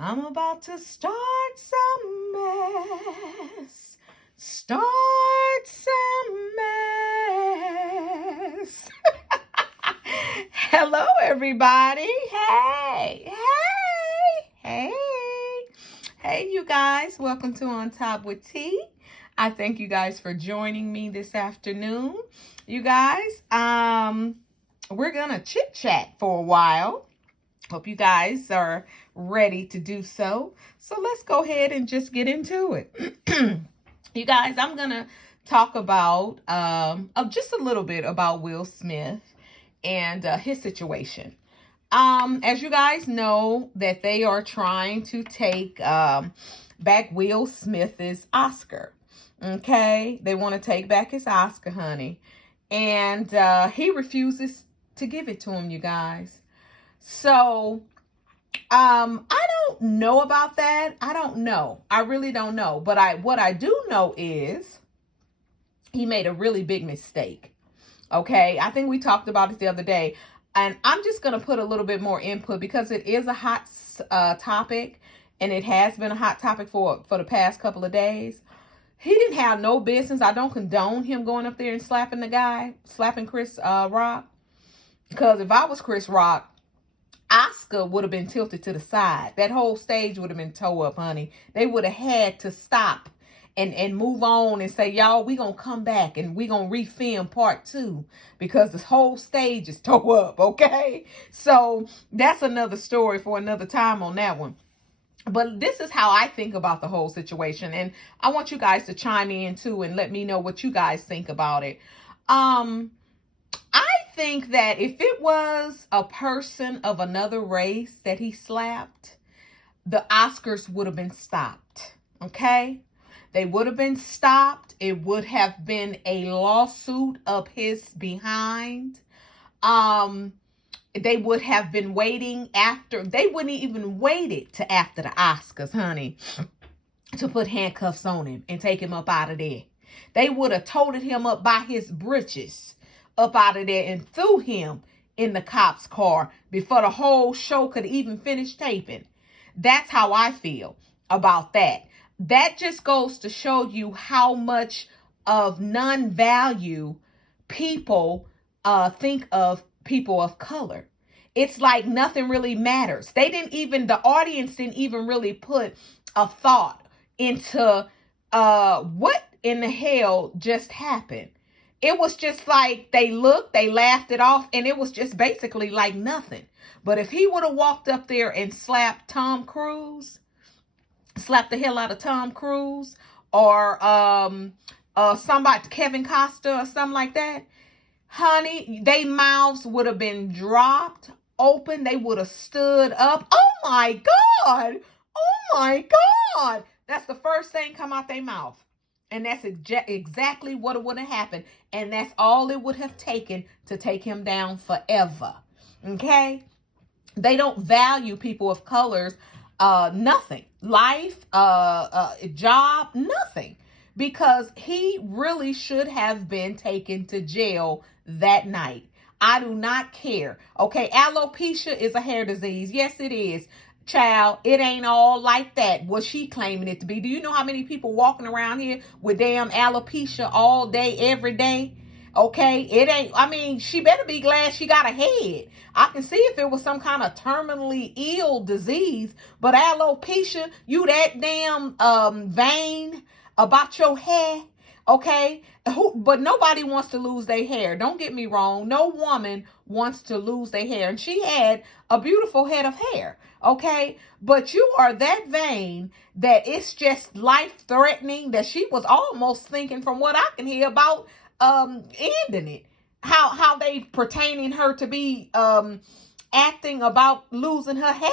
I'm about to start some mess. Start some mess. Hello, everybody. Hey, hey, hey. Hey, you guys. Welcome to On Top with T. I thank you guys for joining me this afternoon. You guys, we're going to chit chat for a while. Hope you guys are ready to do so. So let's go ahead and just get into it. You guys, I'm going to talk about just a little bit about Will Smith and his situation. As you guys know, that they are trying to take back Will Smith's Oscar. Okay, they want to take back his Oscar, honey. And he refuses to give it to him, you guys. So, I don't know about that. I don't know. I really don't know. But what I do know is he made a really big mistake. Okay. I think we talked about it the other day. And I'm just going to put a little bit more input because it is a hot topic. And it has been a hot topic for the past couple of days. He didn't have no business. I don't condone him going up there and slapping Chris Rock. Because if I was Chris Rock, Oscar would have been tilted to the side. That whole stage would have been tore up, honey. They would have had to stop and move on and say, y'all, we going to come back and we going to refilm part 2 because this whole stage is tore up, okay? So that's another story for another time on that one. But this is how I think about the whole situation. And I want you guys to chime in too and let me know what you guys think about it. I think that if it was a person of another race that he slapped, the Oscars would have been stopped. Okay? They would have been stopped. It would have been a lawsuit of his behind. They would have been waiting they wouldn't even waited to after the Oscars, honey, to put handcuffs on him and take him up out of there. They would have toted him up by his britches up out of there and threw him in the cop's car before the whole show could even finish taping. That's how I feel about that. That just goes to show you how much of non-value people think of people of color. It's like nothing really matters. The audience didn't even really put a thought into what in the hell just happened. It was just like they laughed it off, and it was just basically like nothing. But if he would have walked up there and slapped the hell out of Tom Cruise, or somebody, Kevin Costner or something like that, honey, they mouths would have been dropped open. They would have stood up. Oh my God. Oh my God. That's the first thing come out their mouth. And that's exactly what would have happened. And that's all it would have taken to take him down forever. Okay? They don't value people of colors, nothing. Life, job, nothing. Because he really should have been taken to jail that night. I do not care. Okay, alopecia is a hair disease. Yes, it is. Child, it ain't all like that. What she claiming it to be. Do you know how many people walking around here with damn alopecia all day, every day? Okay, it ain't. I mean, she better be glad she got a head. I can see if it was some kind of terminally ill disease, but alopecia, you that damn vain about your hair. Okay, but nobody wants to lose their hair. Don't get me wrong. No woman wants to lose their hair. And she had a beautiful head of hair. Okay, but you are that vain that it's just life-threatening that she was almost thinking, from what I can hear, about ending it. How they pertaining her to be acting about losing her hair.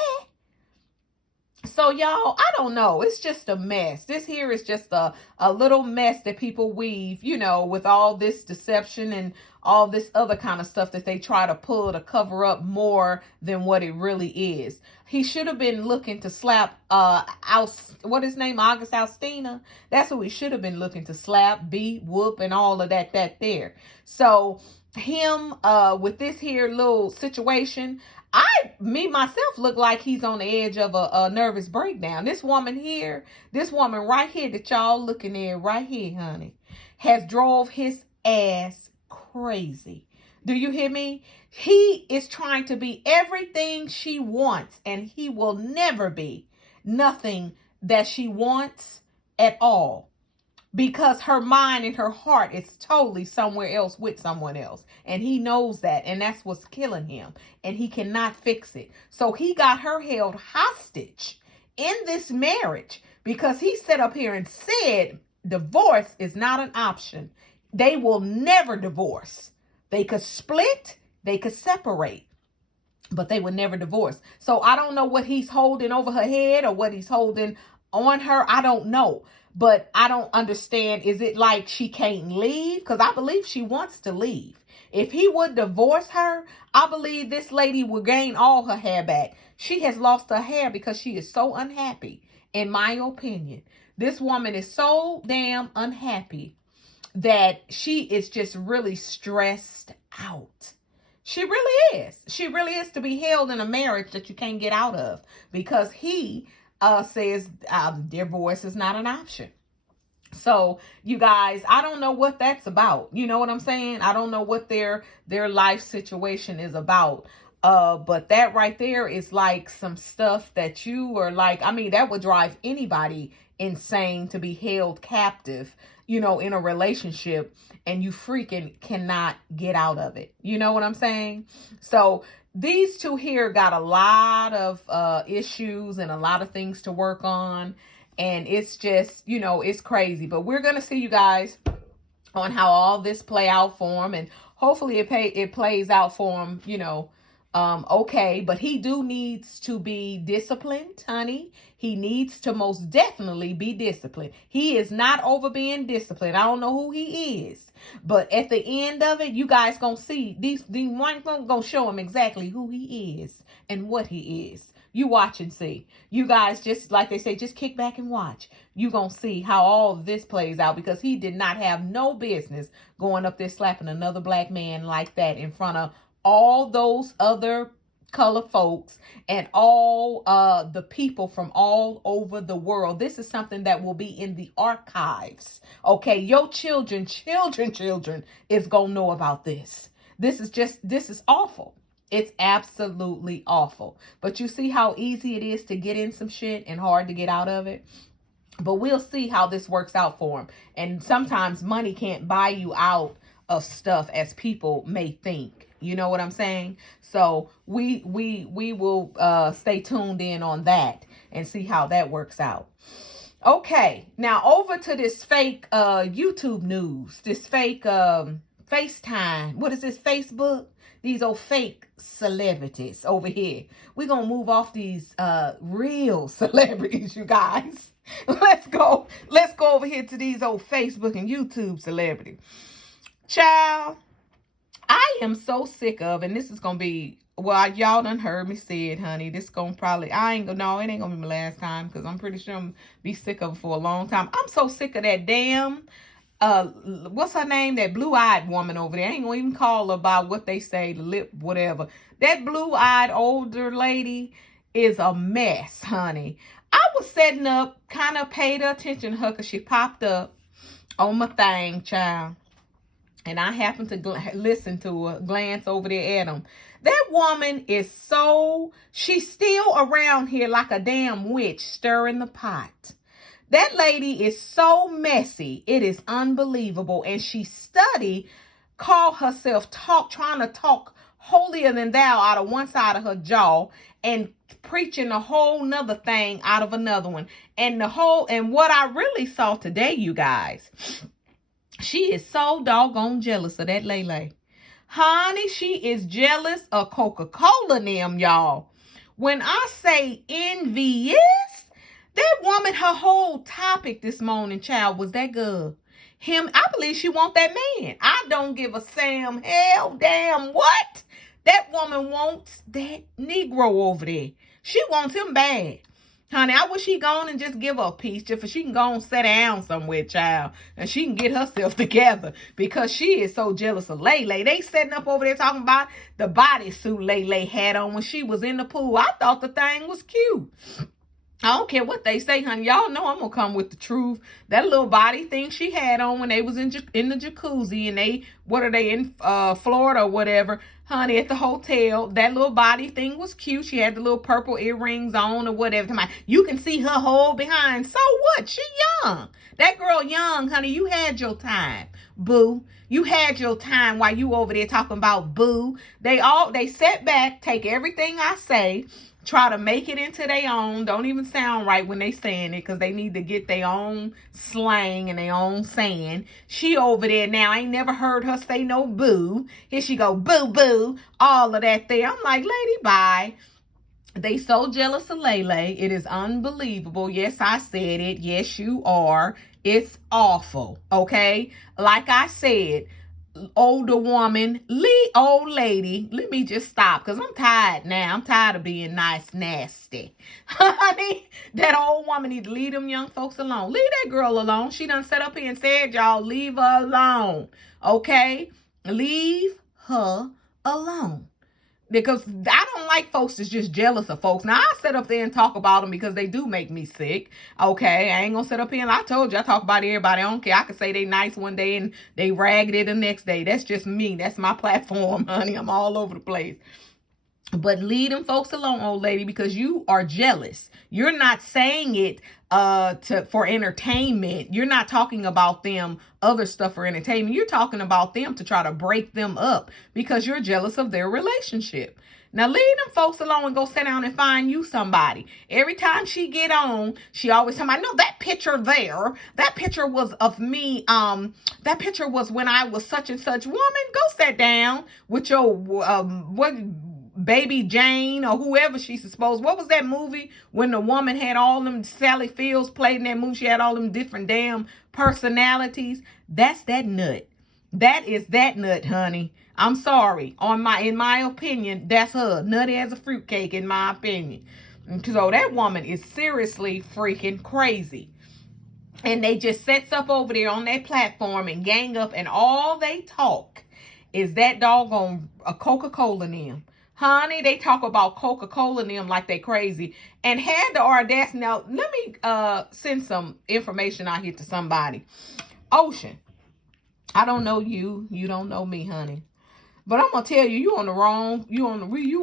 So, y'all, I don't know. It's just a mess. This here is just a little mess that people weave, with all this deception and all this other kind of stuff that they try to pull to cover up more than what it really is. He should have been looking to slap, what his name, August Alsina. That's who he should have been looking to slap, beat, whoop, and all of that there. So, him, with this here little situation, me myself look like he's on the edge of a nervous breakdown. This woman right here that y'all looking at right here, honey, has drove his ass crazy. Do you hear me? He is trying to be everything she wants, and he will never be nothing that she wants at all, because her mind and her heart is totally somewhere else with someone else. And he knows that. And that's what's killing him. And he cannot fix it. So he got her held hostage in this marriage because he sat up here and said divorce is not an option. They will never divorce. They could split. They could separate. But they would never divorce. So I don't know what he's holding over her head or what he's holding on her. I don't know. But I don't understand. Is it like she can't leave? Because I believe she wants to leave. If he would divorce her, I believe this lady will gain all her hair back. She has lost her hair because she is so unhappy, in my opinion. This woman is so damn unhappy that she is just really stressed out. She really is. She really is, to be held in a marriage that you can't get out of because he says divorce is not an option. So you guys, I don't know what that's about. You know what I'm saying? I don't know what their life situation is about. But that right there is like some stuff that you are like, I mean, that would drive anybody insane to be held captive, you know, in a relationship and you freaking cannot get out of it. You know what I'm saying? So these two here got a lot of issues and a lot of things to work on. And it's just, you know, it's crazy. But we're going to see, you guys, on how all this play out for him. And hopefully it plays out for him, you know, okay. But he needs to be disciplined, honey. He needs to most definitely be disciplined. He is not over being disciplined. I don't know who he is. But at the end of it, you guys going to see, these one going to show him exactly who he is and what he is. You watch and see. You guys, just like they say, just kick back and watch. You going to see how all of this plays out, because he did not have no business going up there slapping another black man like that in front of all those other color folks and all the people from all over the world. This is something that will be in the archives. Okay, your children is going to know about this. This is awful. It's absolutely awful. But you see how easy it is to get in some shit and hard to get out of it? But we'll see how this works out for him. And sometimes money can't buy you out of stuff as people may think. You know what I'm saying? So we will stay tuned in on that and see how that works out. Okay, now over to this fake YouTube news, this fake FaceTime. What is this, Facebook? These old fake celebrities over here. We're going to move off these real celebrities, you guys. Let's go over here to these old Facebook and YouTube celebrities. Child, I am so sick of, and this is going to be, well, y'all done heard me say it, honey. This going to probably, it ain't going to be my last time, because I'm pretty sure I'm going to be sick of it for a long time. I'm so sick of that damn, what's her name? That blue-eyed woman over there. I ain't going to even call her by what they say, the lip, whatever. That blue-eyed older lady is a mess, honey. I was setting up, kind of paid attention to her because she popped up on my thing, child. And I happened to listen to her, glance over there at them. That woman is she's still around here like a damn witch stirring the pot. That lady is so messy. It is unbelievable. And she call herself trying to talk holier than thou out of one side of her jaw and preaching a whole nother thing out of another one. And what I really saw today, you guys, she is so doggone jealous of that Lele. Honey, she is jealous of Coca-Cola them, y'all. When I say envious, that woman, her whole topic this morning, child, was that good. I believe she want that man. I don't give a Sam hell damn what. That woman wants that Negro over there. She wants him bad. Honey, I wish she gone and just give her a piece just for she can go and sit down somewhere, child, and she can get herself together because she is so jealous of Lele. They sitting up over there talking about the bodysuit Lele had on when she was in the pool. I thought the thing was cute. I don't care what they say, honey. Y'all know I'm gonna come with the truth. That little body thing she had on when they was in the jacuzzi and they in Florida or whatever, honey, at the hotel. That little body thing was cute. She had the little purple earrings on or whatever. You can see her whole behind. So what? She young. That girl young, honey. You had your time, boo. You had your time while you over there talking about boo. They sit back, take everything I say, try to make it into their own. Don't even sound right when they saying it because they need to get their own slang and their own saying. She over there now. I ain't never heard her say no boo. Here she go, boo, boo, all of that there. I'm like, lady, bye. They so jealous of Lele. It is unbelievable. Yes, I said it. Yes, you are. It's awful. Okay? Like I said, older woman, old lady, let me just stop because I'm tired now. I'm tired of being nice, nasty. Honey, that old woman need to leave them young folks alone. Leave that girl alone. She done set up here and said, y'all, leave her alone. Okay? Leave her alone. Because I don't like folks that's just jealous of folks. Now, I sit up there and talk about them because they do make me sick. Okay, I ain't going to sit up here and I told you I talk about everybody. I don't care. I could say they nice one day and they raggedy the next day. That's just me. That's my platform, honey. I'm all over the place. But leave them folks alone, old lady, because you are jealous. You're not saying it for entertainment. You're not talking about them other stuff for entertainment. You're talking about them to try to break them up because you're jealous of their relationship. Now leave them folks alone and go sit down and find you somebody. Every time she get on, she always tell me, no, that picture there, that picture was of me. That picture was when I was such and such woman. Go sit down with your Baby Jane or whoever she's supposed. What was that movie when the woman had all them, Sally Fields played in that movie? She had all them different damn personalities. That's that nut. That is that nut, honey. I'm sorry. In my opinion, that's her. Nutty as a fruitcake, in my opinion. So that woman is seriously freaking crazy. And they just sets up over there on that platform and gang up, and all they talk is that doggone a Coca-Cola in them. Honey, they talk about Coca-Cola in them like they crazy. And had the audacity. Now, let me send some information out here to somebody. Ocean, I don't know you. You don't know me, honey. But I'm going to tell you, you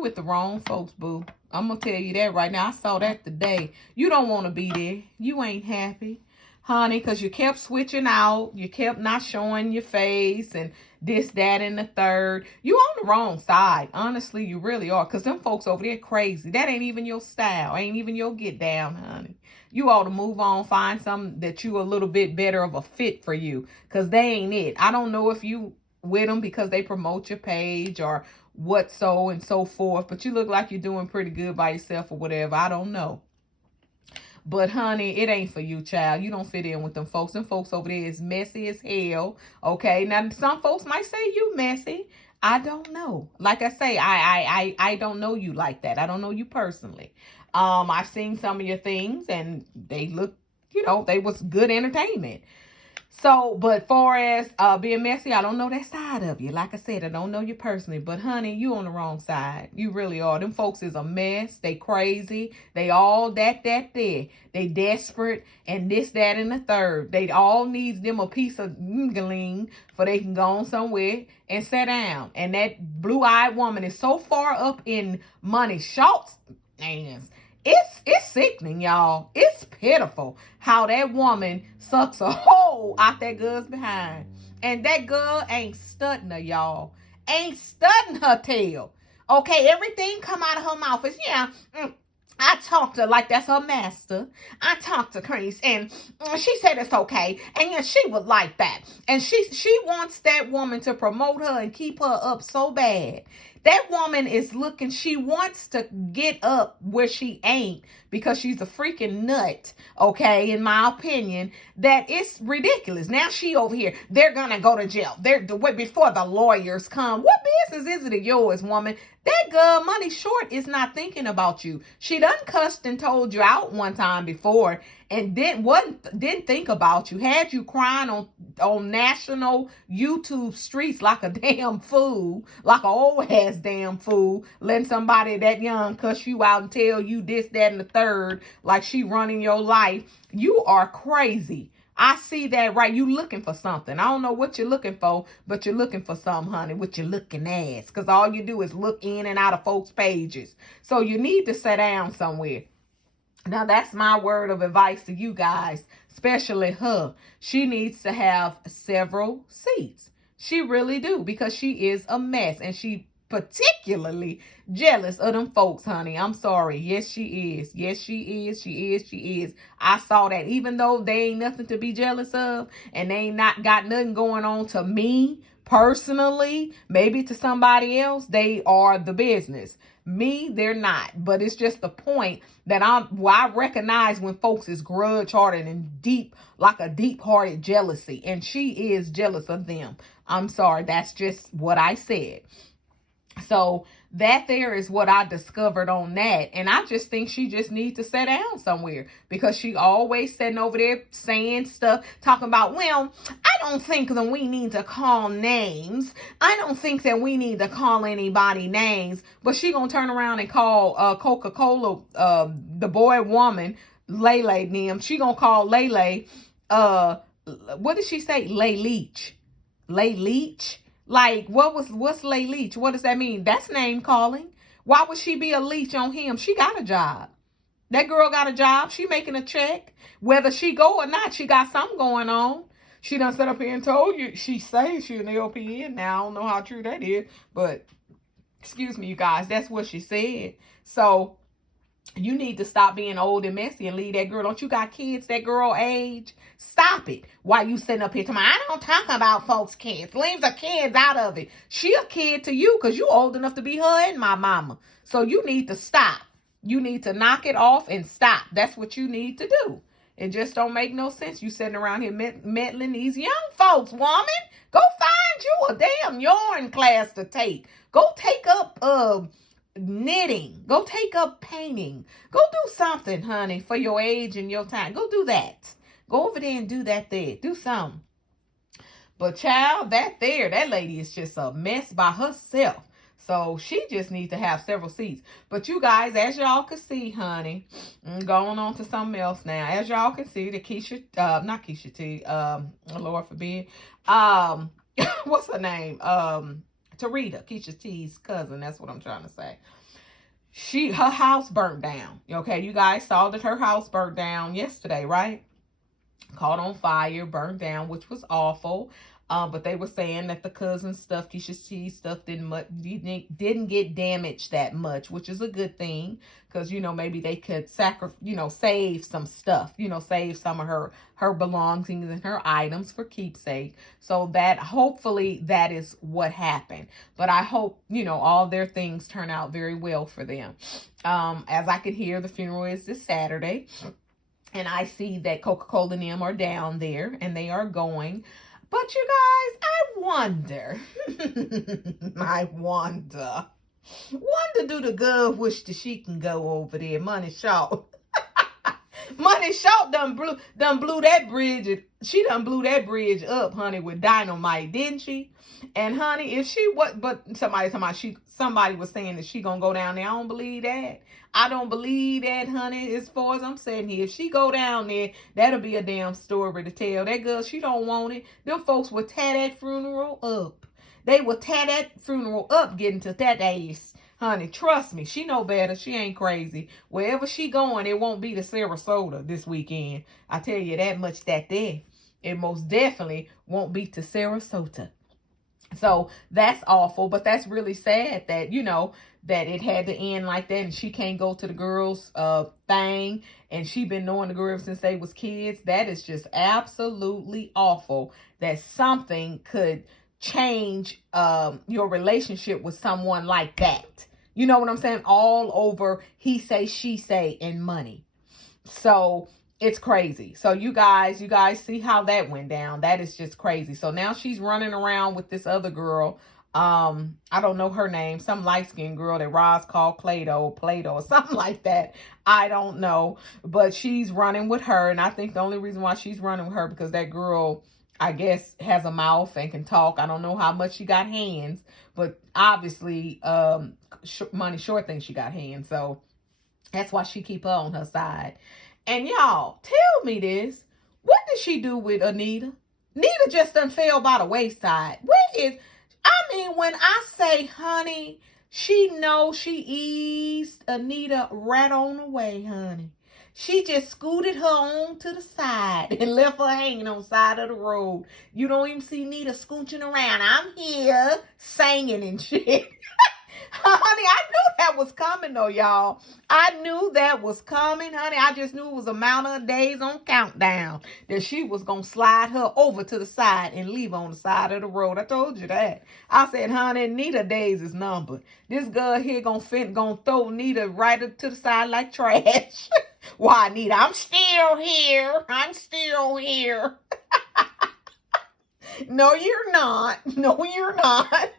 with the wrong folks, boo. I'm going to tell you that right now. I saw that today. You don't want to be there. You ain't happy, honey, because you kept switching out. You kept not showing your face and this, that, and the third. You on the wrong side. Honestly, you really are. Because them folks over there crazy. That ain't even your style. Ain't even your get down, honey. You ought to move on. Find something that you a little bit better of a fit for you. Because they ain't it. I don't know if you with them because they promote your page or what so and so forth. But you look like you're doing pretty good by yourself or whatever. I don't know. But, honey, it ain't for you, child. You don't fit in with them folks. Them folks over there is messy as hell, okay? Now, some folks might say you messy. I don't know. Like I say, I don't know you like that. I don't know you personally. I've seen some of your things, and they look, they was good entertainment. So, but far as being messy, I don't know that side of you. Like I said, I don't know you personally. But, honey, you on the wrong side. You really are. Them folks is a mess. They crazy. They all that, there. They desperate and this, that, and the third. They all needs them a piece of gling for they can go on somewhere and sit down. And that blue-eyed woman is so far up in money shorts hands. It's sickening, y'all. It's pitiful how that woman sucks a hole out that girl's behind. And that girl ain't studying her, y'all. Ain't studying her tail. Okay, everything come out of her mouth is, I talked to her like that's her master. I talked to Chris and she said it's okay. And she would like that. And she wants that woman to promote her and keep her up so bad. That woman is looking, she wants to get up where she ain't because she's a freaking nut, okay, in my opinion, that it's ridiculous. Now she over here, they're going to go to jail. Before the lawyers come. What business is it of yours, woman? That girl, Money Short, is not thinking about you. She done cussed and told you out one time before, and didn't think about you. Had you crying on national YouTube streets like a damn fool, like a old ass damn fool, letting somebody that young cuss you out and tell you this, that, and the third, like she running your life. You are crazy. I see that, right? You looking for something. I don't know what you're looking for, but you're looking for something, honey, with your looking ass. Because all you do is look in and out of folks' pages. So you need to sit down somewhere. Now, that's my word of advice to you guys, especially her. She needs to have several seats. She really do, because she is a mess, and she particularly jealous of them folks, honey. I'm sorry. Yes, she is. Yes, she is. She is. She is. I saw that. Even though they ain't nothing to be jealous of, and they ain't not got nothing going on to me personally, maybe to somebody else, they are the business. Me, they're not. But it's just the point that I recognize when folks is grudge-hearted and deep, like a deep-hearted jealousy. And she is jealous of them. I'm sorry. That's just what I said. So that there is what I discovered on that. And I just think she just needs to sit down somewhere, because she always sitting over there saying stuff, talking about, well, I don't think that we need to call names. I don't think that we need to call anybody names. But she gonna turn around and call Coca-Cola, the boy woman, Lele them. She gonna call Lele, what did she say? Lay Leach. Lay Leach? Like, what's Lay Leach? What does that mean? That's name calling. Why would she be a leech on him? She got a job. That girl got a job. She making a check. Whether she go or not, she got something going on. She done set up here and told you. She says she an LPN. Now, I don't know how true that is. But, excuse me, you guys. That's what she said. So, you need to stop being old and messy and leave that girl. Don't you got kids that girl age? Stop it. Why you sitting up here talking, I don't talk about folks' kids. Leave the kids out of it. She a kid to you because you old enough to be her and my mama. So you need to stop. You need to knock it off and stop. That's what you need to do. It just don't make no sense. You sitting around here meddling these young folks, woman. Go find you a damn yarn class to take. Go take up knitting. Go take up painting. Go do something, honey, for your age and your time. Go do that. Go over there and do that there. Do something. But child, that lady is just a mess by herself. So she just needs to have several seats. But you guys, as y'all can see, honey, I'm going on to something else now. As y'all can see, the Keisha, not Keisha T, Lord forbid, what's her name? Tarita, Keisha T's cousin. That's what I'm trying to say. Her house burnt down. Okay, you guys saw that her house burnt down yesterday, right? Caught on fire, burned down, which was awful. But they were saying that the cousin stuff, Keisha T's stuff, didn't get damaged that much, which is a good thing, because maybe they could save some stuff, save some of her belongings and her items for keepsake. So that hopefully that is what happened. But I hope all their things turn out very well for them. As I can hear, the funeral is this Saturday, and I see that Coca-Cola and them are down there, and they are going. But you guys, I wonder, do the girl wish that she can go over there? Money Short. Money Short done blew that bridge. She done blew that bridge up, honey, with dynamite, didn't she? And honey, if she somebody was saying that she gonna go down there. I don't believe that. I don't believe that, honey. As far as I'm saying here, if she go down there, that'll be a damn story to tell. That girl, she don't want it. Them folks will tear that funeral up. They will tear that funeral up getting to that ass. Honey, trust me, she know better. She ain't crazy. Wherever she going, it won't be to Sarasota this weekend. I tell you that much that day. It most definitely won't be to Sarasota. So that's awful, but that's really sad that, that it had to end like that, and she can't go to the girls' thing, and she been knowing the girls since they was kids. That is just absolutely awful that something could change your relationship with someone like that. You know what I'm saying? All over he say, she say, and money. So it's crazy. So you guys see how that went down. That is just crazy. So now she's running around with this other girl, I don't know her name, some light-skinned girl that Roz called Play-Doh, or something like that. I don't know, but she's running with her, and I think the only reason why she's running with her because that girl, I guess, has a mouth and can talk. I don't know how much she got hands, but obviously, Money Short thinks she got hands, so that's why she keep her on her side. And y'all, tell me this, what did she do with Anita? Nita just done fell by the wayside. I mean, when I say, honey, she knows she eased Anita right on the way, honey. She just scooted her on to the side and left her hanging on the side of the road. You don't even see Nita scooching around. I'm here singing and shit. Honey, I knew that was coming though, y'all. I knew that was coming, honey. I just knew it was a amount of days on countdown that she was going to slide her over to the side and leave on the side of the road. I told you that. I said, honey, Nita days is numbered. This girl here gonna throw Nita right up to the side like trash. Why, Nita? I'm still here. I'm still here. No, you're not. No, you're not.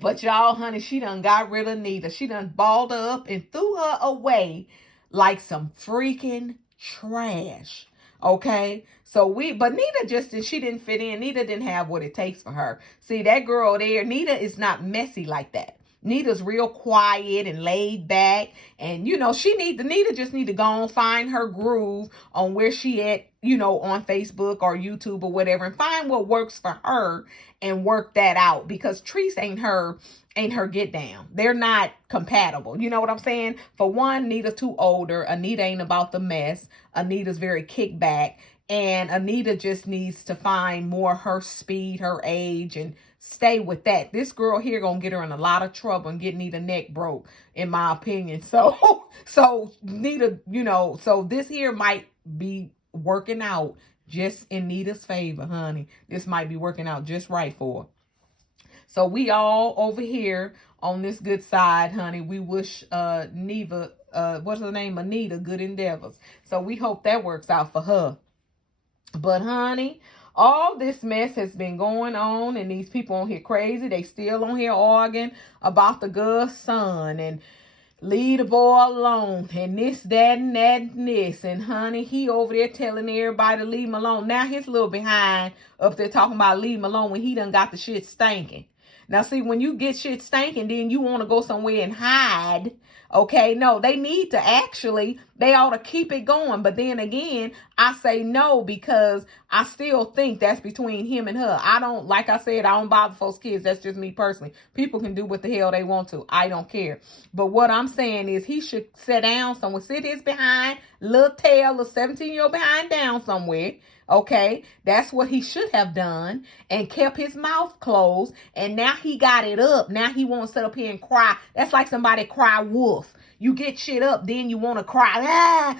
But y'all, honey, she done got rid of Nita. She done balled her up and threw her away like some freaking trash. Okay? But Nita she didn't fit in. Nita didn't have what it takes for her. See, that girl there, Nita is not messy like that. Nita's real quiet and laid back. And, Nita just need to go and find her groove on where she at, on Facebook or YouTube or whatever, and find what works for her and work that out, because Treese ain't her get down. They're not compatible. You know what I'm saying? For one, Nita too older. Anita ain't about the mess. Anita's very kickback. And Anita just needs to find more her speed, her age, and stay with that. This girl here gonna get her in a lot of trouble and get Nita neck broke, in my opinion. So Nita, so this here might be working out just in Nita's favor, honey. This might be working out just right for her. So we all over here on this good side, honey. We wish Neva, what's her name? Anita, good endeavors. So we hope that works out for her. But honey, all this mess has been going on, and these people on here crazy. They still on here arguing about the girl's son and leave the boy alone and this, that, and that, and this. And honey, he over there telling everybody to leave him alone. Now his little behind up there talking about leave him alone when he done got the shit stinking. Now see, when you get shit stinking, then you want to go somewhere and hide. Okay, no, they ought to keep it going. But then again, I say no, because I still think that's between him and her. Like I said, I don't bother folks' kids. That's just me personally. People can do what the hell they want to. I don't care. But what I'm saying is he should sit down somewhere, sit his behind, little tail, a 17-year-old behind down somewhere. Okay, that's what he should have done, and kept his mouth closed. And now he got it up. Now he won't sit up here and cry. That's like somebody cry wolf. You get shit up, then you want to cry.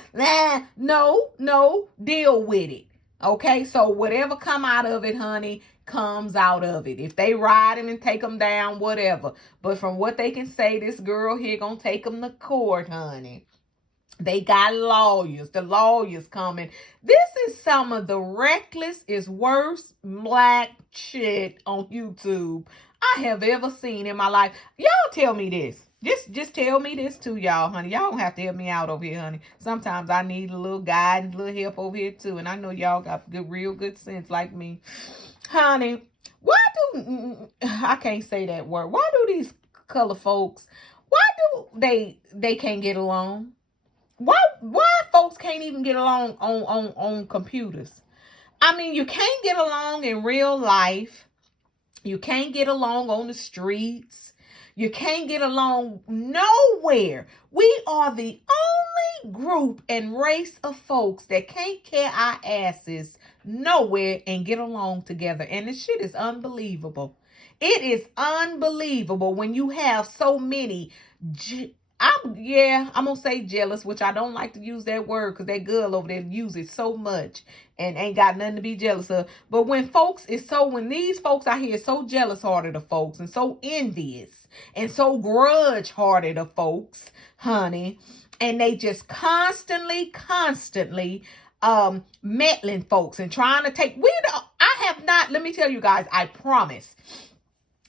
No, deal with it. Okay, so whatever come out of it, honey, comes out of it. If they ride him and take him down, whatever. But from what they can say, this girl here gonna take him to court, honey. They got lawyers. The lawyers coming. This is some of the reckless is worst black shit on YouTube I have ever seen in my life. Y'all tell me this. Just tell me this too, y'all, honey. Y'all don't have to help me out over here, honey. Sometimes I need a little guidance, a little help over here too. And I know y'all got real good sense like me. Honey, I can't say that word. Why do these color folks, why do they can't get along? Why folks can't even get along on computers? I mean, you can't get along in real life. You can't get along on the streets. You can't get along nowhere. We are the only group and race of folks that can't carry our asses nowhere and get along together. And this shit is unbelievable. It is unbelievable when you have so many I'm going to say jealous, which I don't like to use that word because that girl over there uses it so much and ain't got nothing to be jealous of. But when these folks out here so jealous-hearted of folks and so envious and so grudge-hearted of folks, honey, and they just constantly meddling folks and trying to take, let me tell you guys, I promise.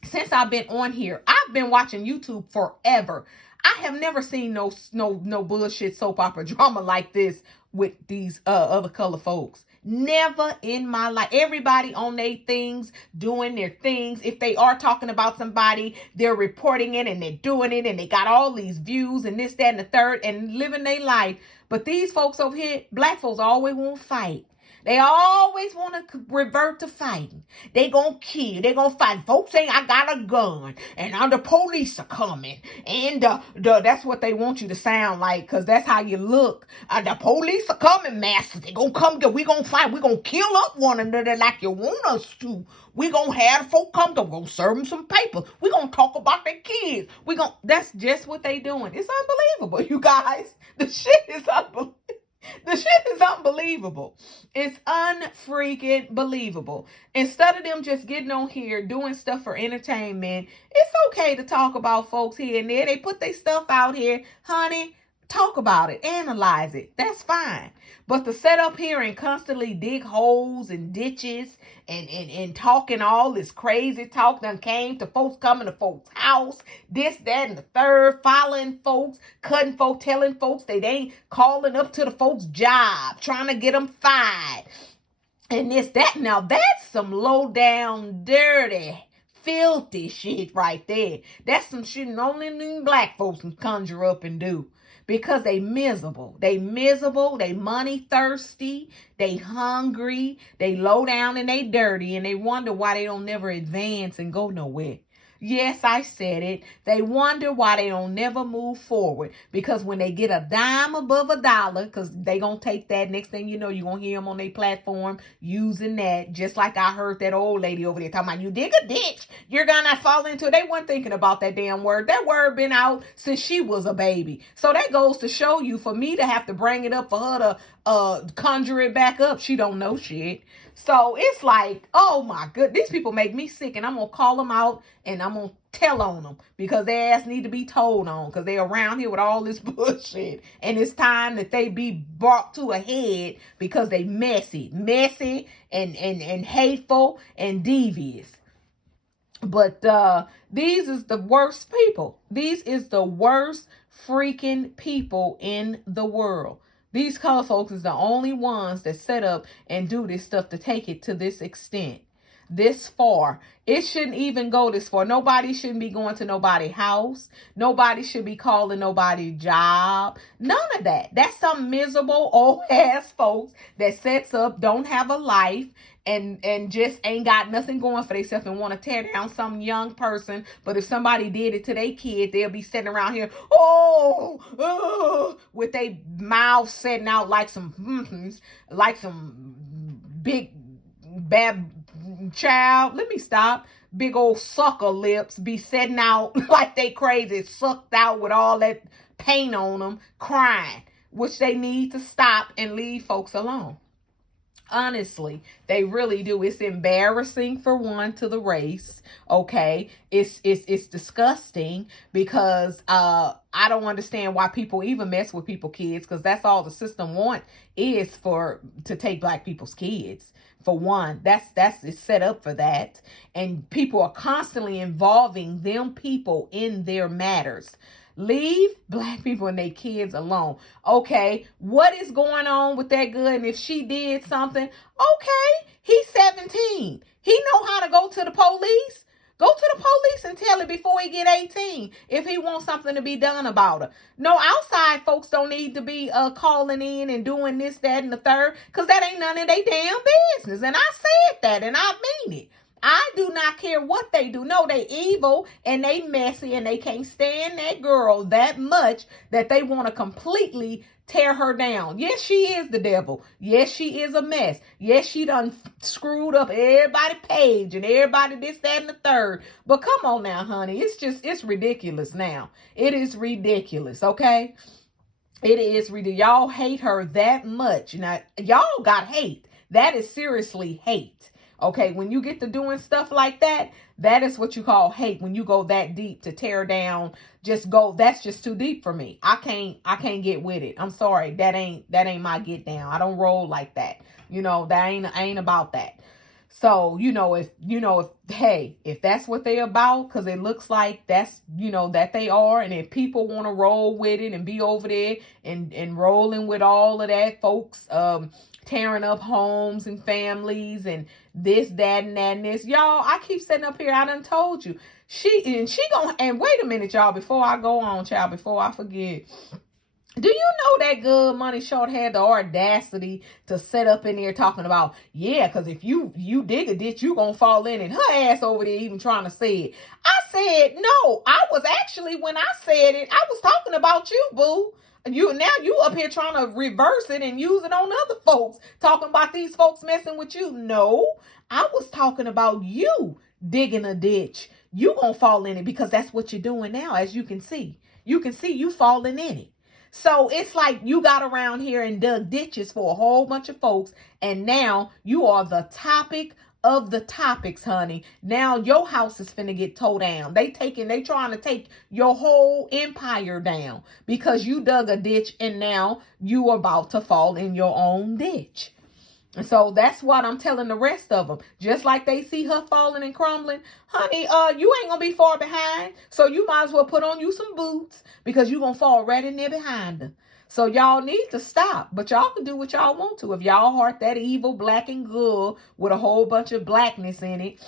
since I've been on here, I've been watching YouTube forever. I have never seen no bullshit soap opera drama like this with these other color folks. Never in my life. Everybody on their things, doing their things. If they are talking about somebody, they're reporting it and they're doing it and they got all these views and this, that, and the third and living their life. But these folks over here, black folks, always want to fight. They always want to revert to fighting. They gonna kill. They gonna fight. Folks say I got a gun and the police are coming. And that's what they want you to sound like, because that's how you look. The police are coming, master. They gonna come. We gonna fight. We gonna kill up one another like you want us to. We gonna have folk come to go serve them some papers. We gonna talk about their kids. That's just what they doing. It's unbelievable, you guys. The shit is unbelievable. The shit is unbelievable. It's unfreaking believable. Instead of them just getting on here doing stuff for entertainment, it's okay to talk about folks here and there. They put their stuff out here. Honey, talk about it. Analyze it. That's fine. But to set up here and constantly dig holes and ditches and talking all this crazy talk done came to folks coming to folks' house, this, that, and the third, following folks, cutting folks, telling folks they ain't calling up to the folks' job, trying to get them fired. And this, that. Now, that's some low down, dirty, filthy shit right there. That's some shit only black folks can conjure up and do. Because they miserable. They money thirsty, they hungry, they low down and they dirty, and they wonder why they don't never advance and go nowhere. Yes, I said it. They wonder why they don't never move forward. Because when they get a dime above a dollar, because they going to take that. Next thing you know, you're going to hear them on their platform using that. Just like I heard that old lady over there talking about, you dig a ditch, you're going to fall into it. They weren't thinking about that damn word. That word been out since she was a baby. So that goes to show you, for me to have to bring it up for her to conjure it back up, she don't know shit. So it's like, oh my goodness, these people make me sick, and I'm going to call them out and I'm going to tell on them, because their ass need to be told on, because they're around here with all this bullshit. And it's time that they be brought to a head, because they messy and hateful and devious. But these is the worst people. These is the worst freaking people in the world. These color folks is the only ones that set up and do this stuff to take it to this extent, this far. It shouldn't even go this far. Nobody shouldn't be going to nobody's house. Nobody should be calling nobody's job. None of that. That's some miserable old ass folks that sets up, don't have a life, and just ain't got nothing going for themselves and want to tear down some young person. But if somebody did it to their kid, they'll be sitting around here, with their mouths setting out like some big bad child. Let me stop. Big old sucker lips be setting out like they crazy, sucked out with all that paint on them, crying, which they need to stop and leave folks alone. Honestly, they really do. It's embarrassing, for one, to the race. Okay, it's disgusting, because I don't understand why people even mess with people's kids, because that's all the system want is to take black people's kids. For one, it's set up for that, and people are constantly involving them people in their matters. Leave black people and their kids alone. Okay, what is going on with that good? And if she did something, okay, he's 17. He know how to go to the police. Go to the police and tell it before he get 18 if he wants something to be done about her. No, outside folks don't need to be calling in and doing this, that, and the third, because that ain't none of their damn business. And I said that, and I mean it. I do not care what they do. No, they evil and they messy, and they can't stand that girl that much that they want to completely tear her down. Yes, she is the devil. Yes, she is a mess. Yes, she done screwed up everybody's page and everybody this, that, and the third. But come on now, honey. It's ridiculous now. It is ridiculous, okay? It is ridiculous. Y'all hate her that much. Now, y'all got hate. That is seriously hate. Okay, when you get to doing stuff like that, that is what you call hate. When you go that deep to tear down, that's just too deep for me. I can't get with it. I'm sorry. That ain't my get down. I don't roll like that. You know, that ain't about that. So, if that's what they about, because it looks like that's, that they are, and if people want to roll with it and be over there and rolling with all of that, folks, tearing up homes and families and this, that, and that, and this. Y'all, I keep sitting up here, I done told you. And wait a minute, y'all, before I go on, child, before I forget. Do you know that Good Money Short had the audacity to sit up in there talking about, yeah, because if you dig a ditch, you gonna fall in it. Her ass over there even trying to say it. I said, no, I was actually, when I said it, I was talking about you, boo. You up here trying to reverse it and use it on other folks, talking about these folks messing with you. No, I was talking about you digging a ditch. You gonna fall in it because that's what you're doing now, as you can see. You can see you falling in it. So it's like you got around here and dug ditches for a whole bunch of folks, and now you are the topic of the topics, honey. Now your house is finna get towed down. They trying to take your whole empire down because you dug a ditch and now you are about to fall in your own ditch. And so that's what I'm telling the rest of them. Just like they see her falling and crumbling, honey, you ain't gonna be far behind. So you might as well put on you some boots because you're gonna fall right in there behind her. So y'all need to stop. But y'all can do what y'all want to. If y'all heart that evil, black and good with a whole bunch of blackness in it,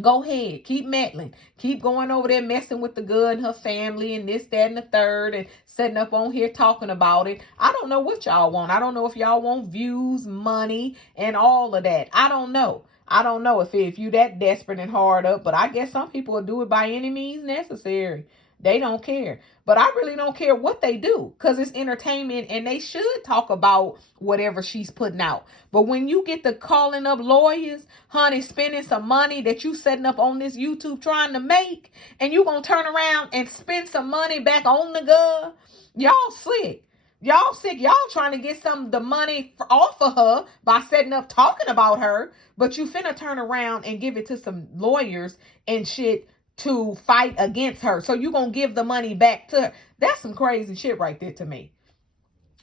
go ahead, keep meddling, keep going over there messing with the good and her family and this, that, and the third, and setting up on here talking about it. I don't know what y'all want. I don't know if y'all want views, money, and all of that. I don't know. I don't know if you that desperate and hard up, but I guess some people will do it by any means necessary. They don't care. But I really don't care what they do because it's entertainment and they should talk about whatever she's putting out. But when you get to calling up lawyers, honey, spending some money that you setting up on this YouTube trying to make, and you going to turn around and spend some money back on the girl, y'all slick. Y'all sick. Y'all trying to get some of the money off of her by setting up talking about her, but you finna turn around and give it to some lawyers and shit to fight against her. So you gonna give the money back to her. That's some crazy shit right there to me.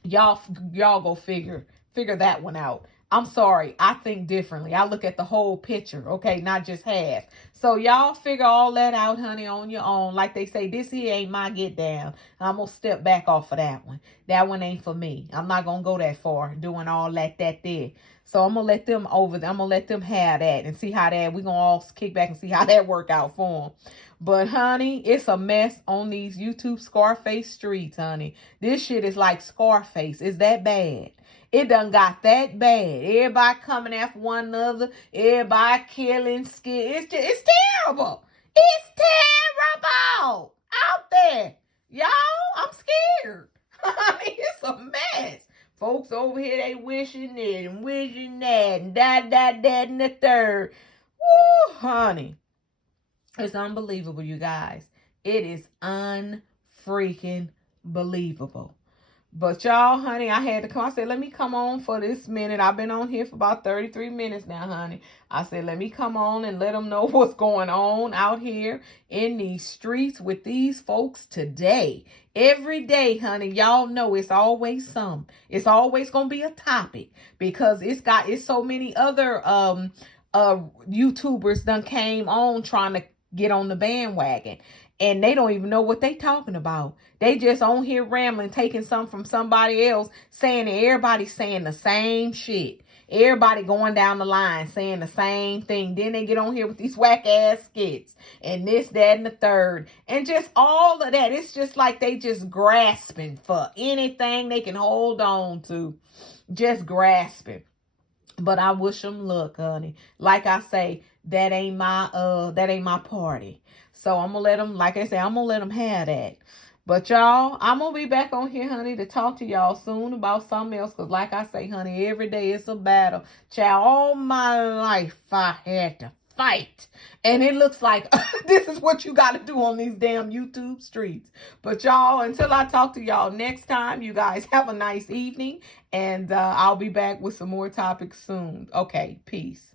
Y'all go figure that one out. I'm sorry. I think differently. I look at the whole picture, okay, not just half. So y'all figure all that out, honey, on your own. Like they say, this here ain't my get down. I'm going to step back off of that one. That one ain't for me. I'm not going to go that far doing all that there. So I'm going to let them I'm going to let them have that and see how that, we're going to all kick back and see how that work out for them. But, honey, it's a mess on these YouTube Scarface streets, honey. This shit is like Scarface. It's that bad. It done got that bad. Everybody coming after one another. Everybody killing, it's terrible. It's terrible out there. Y'all, I'm scared. It's a mess. Folks over here, they wishing it and wishing that and that and the third. Woo, honey. It's unbelievable, you guys. It is unfreaking believable. But y'all, honey, I had to come. I said, let me come on for this minute. I've been on here for about 33 minutes now, honey. I said, let me come on and let them know what's going on out here in these streets with these folks today. Every day, honey, y'all know it's always some. It's always going to be a topic because it's so many other YouTubers done came on trying to get on the bandwagon. And they don't even know what they talking about. They just on here rambling, taking some from somebody else, saying that everybody's saying the same shit. Everybody going down the line saying the same thing. Then they get on here with these whack ass skits and this, that, and the third. And just all of that. It's just like they just grasping for anything they can hold on to. Just grasping. But I wish them luck, honey. Like I say, that ain't my party. So I'm going to let them, like I say, I'm going to let them have that. But y'all, I'm going to be back on here, honey, to talk to y'all soon about something else. Because like I say, honey, every day it's a battle. Child, all my life I had to fight. And it looks like this is what you got to do on these damn YouTube streets. But y'all, until I talk to y'all next time, you guys have a nice evening. And I'll be back with some more topics soon. Okay, peace.